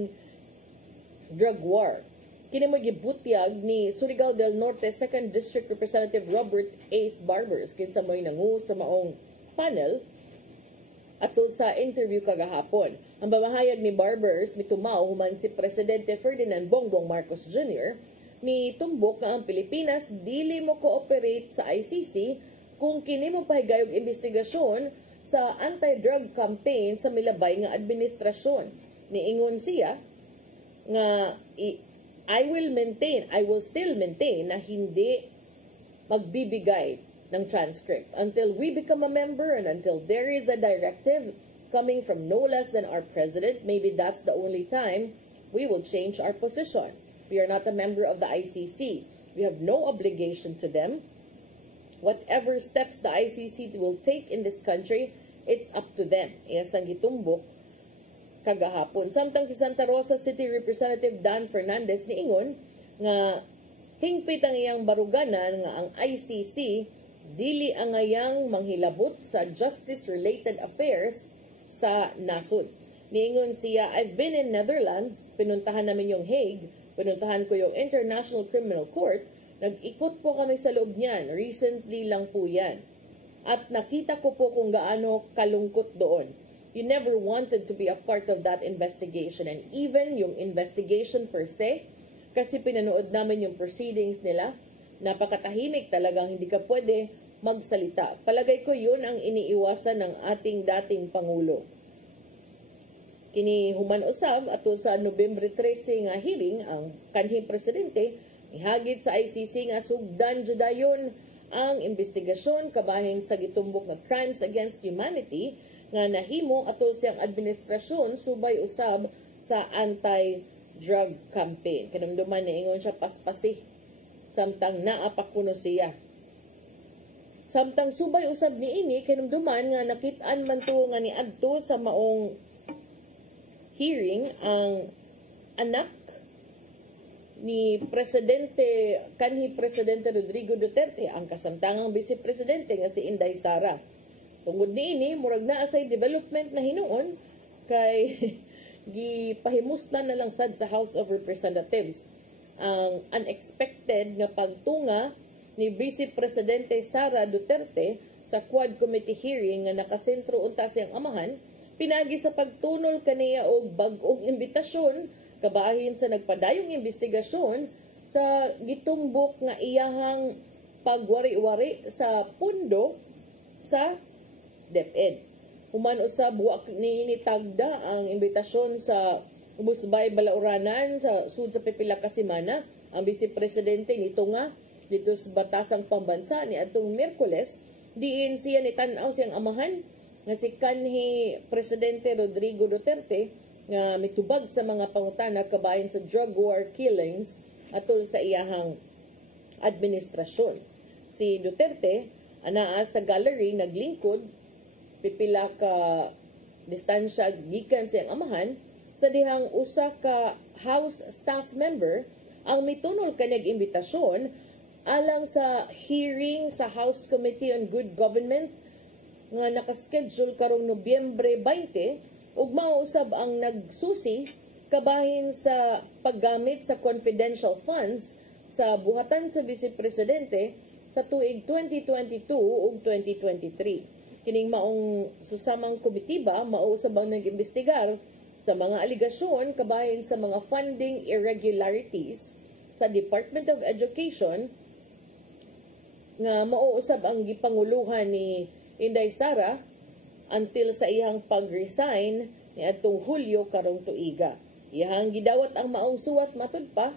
drug war. Kini mo gibutyag ni Surigao del Norte 2nd District Representative Robert Ace Barbers kinsa mo'y nangu sa maong panel ato sa interview kagahapon. Ang mamahayag ni Barbers mitumaw human si Presidente Ferdinand Bongbong Marcos Jr. mitumbok nga ang Pilipinas dili mo cooperate sa ICC kung kini mo pahigayog investigasyon sa anti-drug campaign sa milabay nga administrasyon. Niingon siya nga I will still maintain na hindi magbibigay ng transcript until we become a member and until there is a directive coming from no less than our president. Maybe that's the only time we will change our position. We are not a member of the ICC. We have no obligation to them. Whatever steps the ICC will take in this country, it's up to them. Iyas ang gitumbok kagahapon. Samtang si Santa Rosa City Representative Dan Fernandez niingon nga hingpit ang iyang baruganan nga ang ICC dili ang ngayang manghilabot sa justice-related affairs sa nasod. Niingon siya, I've been in Netherlands, pinuntahan namin yung Hague, pinuntahan ko yung International Criminal Court, nag-ikot po kami sa loob niyan, recently lang po yan. At nakita ko po kung gaano kalungkot doon. You never wanted to be a part of that investigation, and even yung investigation per se, kasi pinanood namin yung proceedings nila, napakatahimik talagang, hindi ka pwede magsalita. Palagay ko yun ang iniiwasan ng ating dating Pangulo. Kini human usab ato sa Nobyembre 13 nga hearing, ang kanhing presidente ihagit sa ICC nga sugdan judayon ang investigasyon kabahin sa gitumbok nga crimes against humanity nga nahimo ato siyang administrasyon subay usab sa anti-drug campaign. Kinamduman niingon siya paspasi samtang naa pa kuno siya. Samtang subay usab niini kinamduman nga nakit-an man to nga niadto sa maong hearing ang anak ni kanhi Presidente Rodrigo Duterte, ang kasamtangang Vice Presidente nga si Inday Sara. Tungod niini murag naa say development na hinuon kay gipahimustan na lang sad sa House of Representatives ang unexpected nga pagtunga ni Vice Presidente Sara Duterte sa Quad Committee hearing nga nakasentro unta siyang amahan pinagi sa pagtunol kaniya og bag-ong imbitasyon kabahin sa nagpadayong investigasyon sa gitumbok nga iyahang pagwari-wari sa pundo sa DepEd. Human usab wa ni tagda ang imbitasyon sa Ubusbay Balauranan sa sud sa pipila ka semana ang Vice Presidente nito nga dito sa batasang pambansa ni atong Miyerkules diin siya ni tan-aw siyang amahan nga si kanhi Presidente Rodrigo Duterte nga mitubag sa mga pangutana kabahin sa drug war killings atol sa iyahang administrasyon. Si Duterte anaa sa gallery naglingkod pipila ka distansya gikan siyang amahan sa dihang usa ka House staff member ang mitunol kanag imbitasyon alang sa hearing sa House Committee on Good Government nga nakaschedule karong Nobyembre 20 ug mauusab ang nagsusi kabahin sa paggamit sa confidential funds sa buhatan sa Vice Presidente sa tuig 2022 ug 2023. Kining maong susamang komitiba mauusab ang nag-imbestigar sa mga aligasyon kabahin sa mga funding irregularities sa Department of Education nga mauusab ang gipanguluhan ni Inday Sara until sa iyang pag-resign ni atong Hulyo karong tuiga. Iyang gidawat ang maong suwat matud pa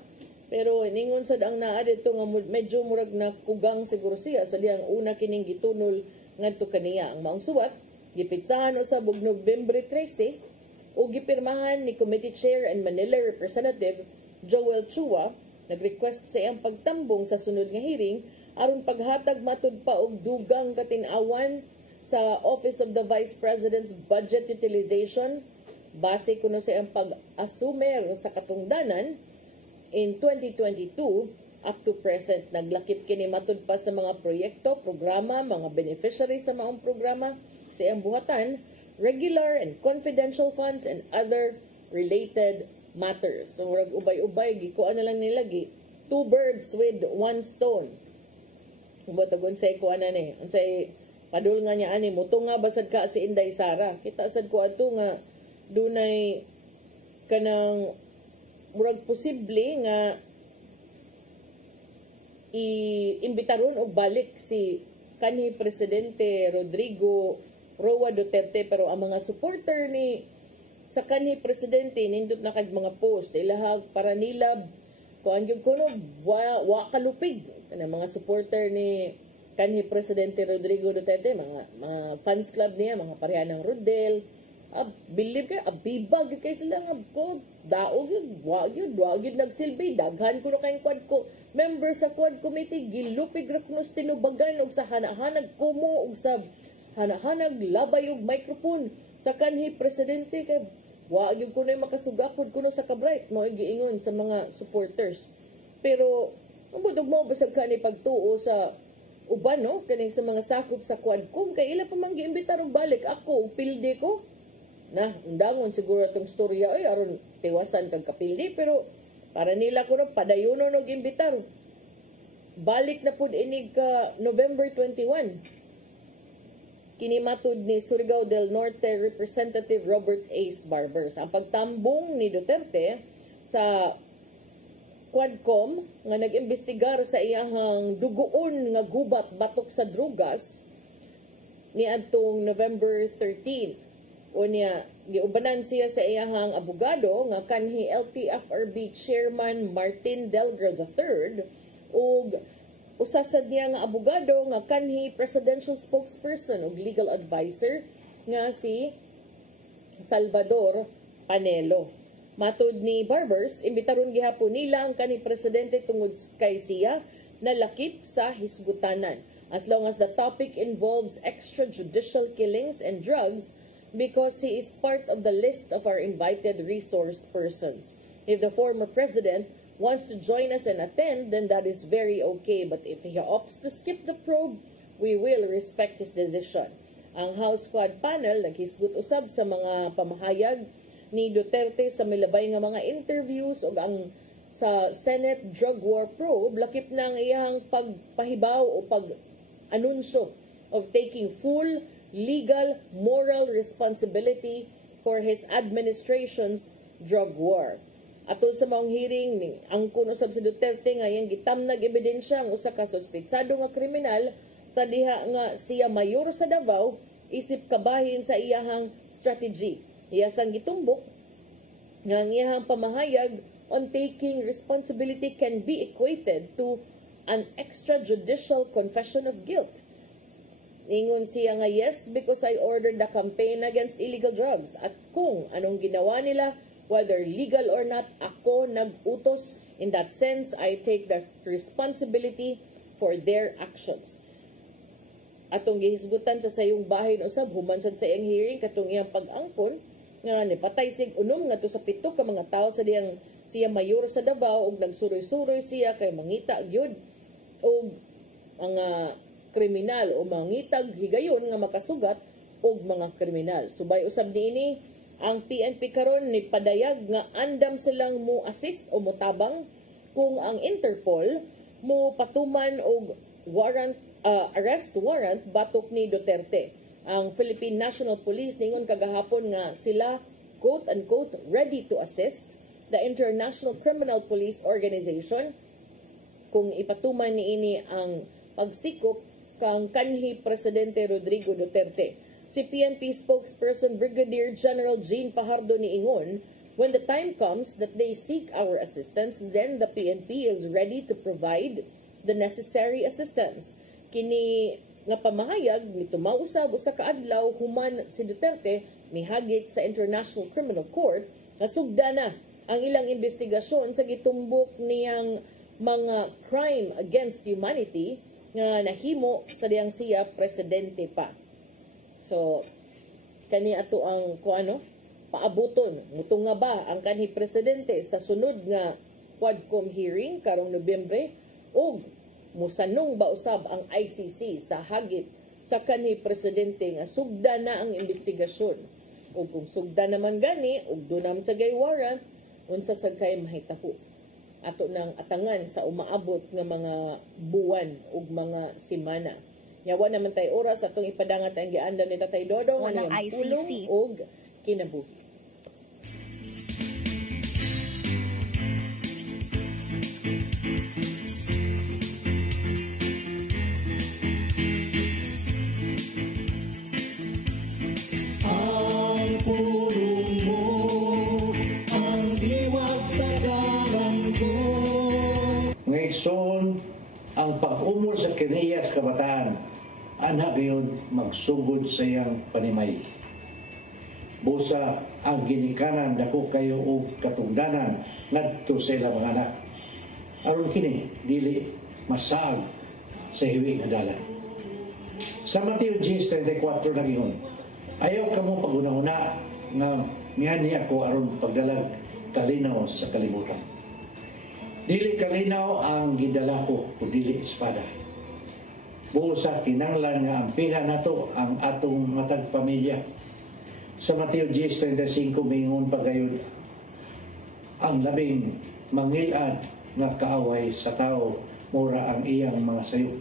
pero ningon sad ang naa dito nga medyo murag na kugang siguro siya sa diyang una kining gitunol ngadto kaniya ang maong suwat gipitsahan usab og Nobyembre 13 ug gipirmahan ni Committee Chair and Manila Representative Joel Chua. Nag-request sa iyang pagtambong sa sunod nga hearing aron paghatag matud pa og dugang katin-awan sa Office of the Vice President's Budget Utilization base kuno sa iyang pag-assumer sa katungdanan in 2022 up to present. Naglakip kini matud pa sa mga proyekto, programa, mga beneficiaries sa maong programa sa iyang buhatan, regular and confidential funds, and other related matters. So, murag ubay-ubay, gikuan na lang nilagi. 2 birds with 1 stone. Kumatagon sa ikuan na ni. Unsay padul nga niya ani, muto nga basad ka si Inday Sara. Kita sad ko ato nga dunay kanang murag posible nga iimbitaron og balik si kanhi Presidente Rodrigo Roa Duterte, pero ang mga supporter ni sa kanhi Presidente nindot na kag mga post ilahag para nilab kuan gyud kuno wa kalupig kana mga supporter ni kanhi Presidente Rodrigo Duterte, mga fans club niya, mga pareha ng Rodel, believe kay abibag kay sila nga ko daog yun, wa yun nagsilbi, daghan ko na kayong quad ko member sa quad committee, gilupig ra kuno tinubagan og sa hanahanag kumo og sa hanahanag labay og microphone sa kanhi Presidente kay wa gyud kuno makasugakod kuno sa kabright mo giingon sa mga supporters. Pero ambot mo basag kani pagtuo sa uban no kaning sa mga sakop sa Quadcom kay ila pa man giimbitar og balik ako og pilde ko na undangon siguro atong storya ay aron tiwasan kag kapildi pero para nila kuno padayonon og imbitar balik na pud inig ka November 21 kini matud ni Surigao del Norte Representative Robert Ace Barbers ang pagtambong ni Duterte sa Quadcom nga nag-imbestigar sa iyahang dugoon nga gubat batok sa drugas ni adtong November 13 o niya giubanan siya sa iyahang abogado nga kanhi LTFRB Chairman Martin Delgado III ug usasad niya nga abogado nga kanhi presidential spokesperson ug legal advisor nga si Salvador Panelo. Matud ni Barbers, imbitaron gihapon nila ang kanhi presidente tungod kay siya na lakip sa hisgutanan as long as the topic involves extrajudicial killings and drugs because he is part of the list of our invited resource persons. If the former president wants to join us and attend, then that is very okay. But if he opts to skip the probe, we will respect his decision. Ang House Squad panel naghisgot usab sa mga pamahayag ni Duterte sa milabay nga mga interviews o ang sa Senate Drug War Probe, lakip na ang iyang pagpahibaw o pag-anunsyo of taking full legal, moral responsibility for his administration's drug war. Atol sa maong hearing, ang kunusab si Duterte nga yung gitamnag ebidensya ang usa ka suspetsado nga kriminal sa diha nga siya mayor sa Davao isip kabahin sa iyahang strategy. Iyasang gitumbok nga ang iyahang pamahayag on taking responsibility can be equated to an extrajudicial confession of guilt. Ingon siya nga, yes, because I ordered the campaign against illegal drugs. At kung anong ginawa nila, whether legal or not, ako nag-utos. In that sense, I take the responsibility for their actions. Atong gihisgutan sa sayong bahin usab, human sad sa iyang hearing, katong iyang pag-angkon, nga nipatay sig unom nga to sa pito ka mga tao sa diyang siya mayor sa Davao ug nagsuroy-suroy siya kay mangita gyud og ang kriminal o mangitag higayon nga makasugat og mga kriminal. Subay usab niini ang PNP karon ni padayag nga andam silang mo assist o motabang kung ang Interpol mo patuman og warrant arrest warrant batok ni Duterte. Ang Philippine National Police ningon kagahapon nga sila quote-unquote ready to assist the International Criminal Police Organization kung ipatuman niini ang pagsikop kang kanhi Presidente Rodrigo Duterte. Si PNP spokesperson Brigadier General Jean Fajardo niingon, when the time comes that they seek our assistance, then the PNP is ready to provide the necessary assistance. Kini nga pamahayag nitumaw usab usa ka adlaw human si Duterte mihagit sa International Criminal Court nga sugda na ang ilang investigasyon sa gitumbok niyang mga crime against humanity nga nahimo sa diyang siya presidente pa. So kani ato ang kuano paabuton muto nga ba ang kanhi presidente sa sunod nga Quadcom hearing karong Nobyembre og musanong ba usab ang ICC sa hagit sa kanhi presidente nga sugda na ang investigasyon o kung sugda naman gani og dunam sa gay warrant unsa sad kay mahitabo ato nang atangan sa umaabot nga mga buwan ug mga semana. Yawa naman tay oras atong ipadangat ang giandam ni Tatay Dodong ang ICC og kinabuhi. Ang pulong mo, ang diwag sa galang ko. Maigsoon ang pag-umol sa kiniyas kabataan, anak gayon magsugod sa iyang panimay. Busa ang ginikanan dako kayo og katungdanan ngadto sa ilang mga anak. Aron kini dili masaag sa hiwi nga dalan. Sa Mateo 10:34 na giyon, ayaw kamo paguna-una nga miyani ako aron pagdalag kalinaw sa kalibutan. Dili kalinaw ang gidala ko dili espada. Busa kinanglan nga ampihan nato ang atong matag pamilya. Sa Mateo 10:35 mingon pagayod, ang labing mangilad nga kaaway sa tao mura ang iyang mga sayo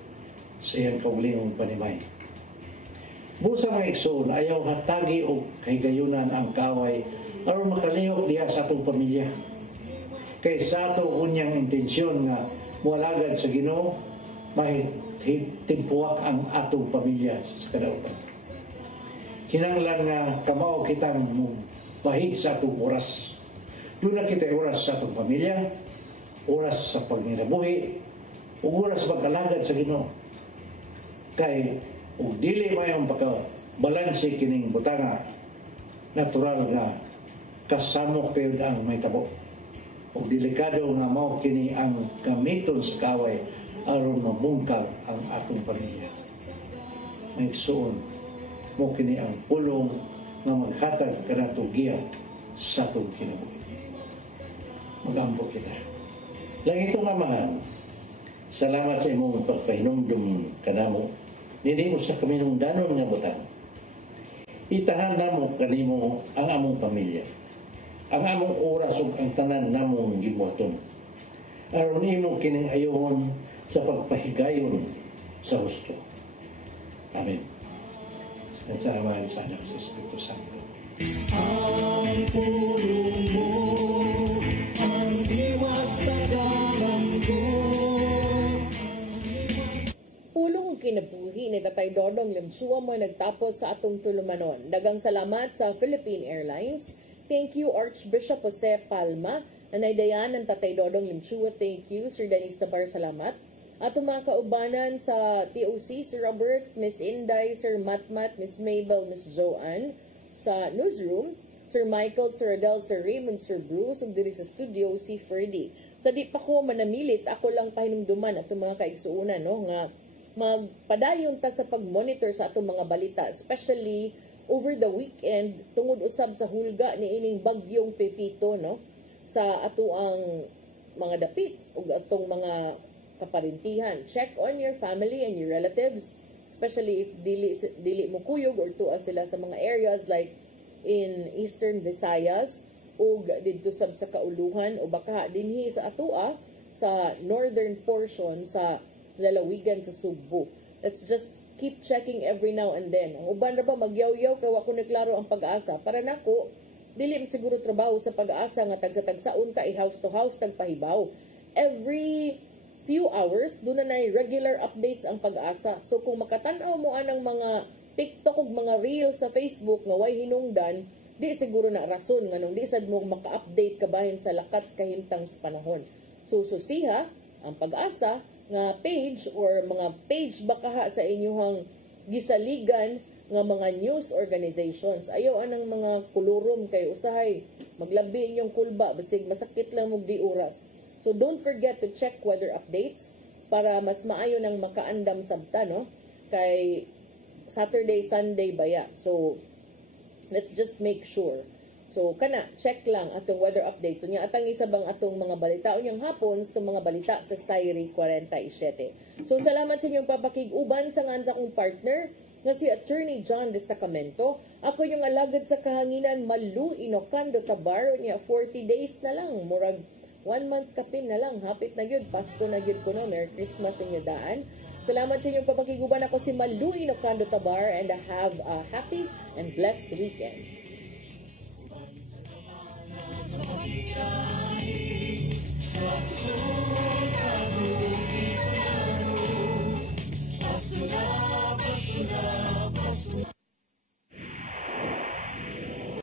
sa iyang kaulingong panimay. Busa mga igsoon, ayaw hatagi o kahigayunan ang kaaway aron makalihok diha sa atong pamilya. Kay sa ato unyang intensyon nga mualagad sa Ginoo, mahimpuak ang atong pamilya sa kadautan. Kinanglan nga kamao kitang bahig sa atong oras. Doon na kita oras sa atong pamilya, oras sa pagnginabuhi, o oras pag-alagad sa Ginoo. Kay ug dili mayong pagkabalanse kining butanga, natural nga kasamo kayo ang may tabo. Ug delikado nga mao kini ang gamiton sa kaway aron mabungkag ang atong pamilya. Maigsoon mo kini ang pulong nga maghatag kanato giya sa atong kinabuhi. Mag-ampo kita. Langitong Amahan, salamat sa imong pagpahinumdum kanamo. Dili mo sa kaminungdanon nga butang. Itahan namo kanimo ang among pamilya, ang among oras ug ang tanan namong gibuhaton. Aron imo kining ayoon sa pagpahigayon sa husto. Amen. Sa Ama sa Anak sa Espiritu Santo. Ang pulong mo, ang diwat sa dalan ko. Pulong kinabuhi ni Tatay Dodong Limchua mo nagtapos sa atong tulumanon. Dagang salamat sa Philippine Airlines. Thank you Archbishop Jose Palma. Nanaydayan ng Tatay Dodong Limchua. Thank you Sir Dennis Tabar. Salamat. Atong mga kaubanan sa TOC, Sir Robert, Miss Inday, Sir Matmat, Miss Mabel, Miss Joanne, sa newsroom, Sir Michael, Sir Adele, Sir Raymond, Sir Bruce, ug diri sa studio, si Ferdy. Sa di pa ko manamilit, ako lang pahinumduman atong mga kaigsuunan, no, nga magpadayon ta sa pag-monitor sa atong mga balita, especially over the weekend, tungod usab sa hulga ni ining bagyong Pepito, no, sa ato ang mga dapit, ug atong mga kaparintihan. Check on your family and your relatives, especially if dili mo kuyog or tuwa sila sa mga areas like in Eastern Visayas o dito sa kauluhan o baka dinhi sa atua sa northern portion sa lalawigan sa Subo. Let's just keep checking every now and then. Ang uban ra ba magyaw-yaw kay wa ko klaro ang pag-asa. Para nako dili siguro trabaho sa pag-asa nga tagsa-tagsaon ka i-house to house tagpahibaw. Every few hours, doon na regular updates ang pag-asa. So kung makatanaw mo anang mga TikTok ug mga reels sa Facebook nga way hinungdan, di siguro na rason nga nung di sad mo maka-update kabahin sa lakat sa kahimtang sa panahon. So susiha ang pag-asa nga page or mga page bakaha sa inyong gisaligan nga mga news organizations. Ayaw anang mga kulurom kay usahay maglabi inyong kulba basig masakit lang mog di oras. So don't forget to check weather updates para mas maayo nang makaandam sabta, no? Kay Saturday, Sunday baya. So let's just make sure. So kana check lang atong weather updates. So nya atang isa bang atong mga balita unyang hapon sa mga balita sa Sairi 47. So salamat sa inyong papakig-uban sa ngan sa akong partner nga si Attorney John Destacamento. Ako yung alagad sa kahanginan Malu Inocando Tabar niya 40 days na lang murag 1 month kapin na lang. Hapit na yun. Pasko na yun ko no. Merry Christmas ninyo daan. Salamat sa inyong papakiguban. Ako si Malu Inocando Tabar and have a happy and blessed weekend.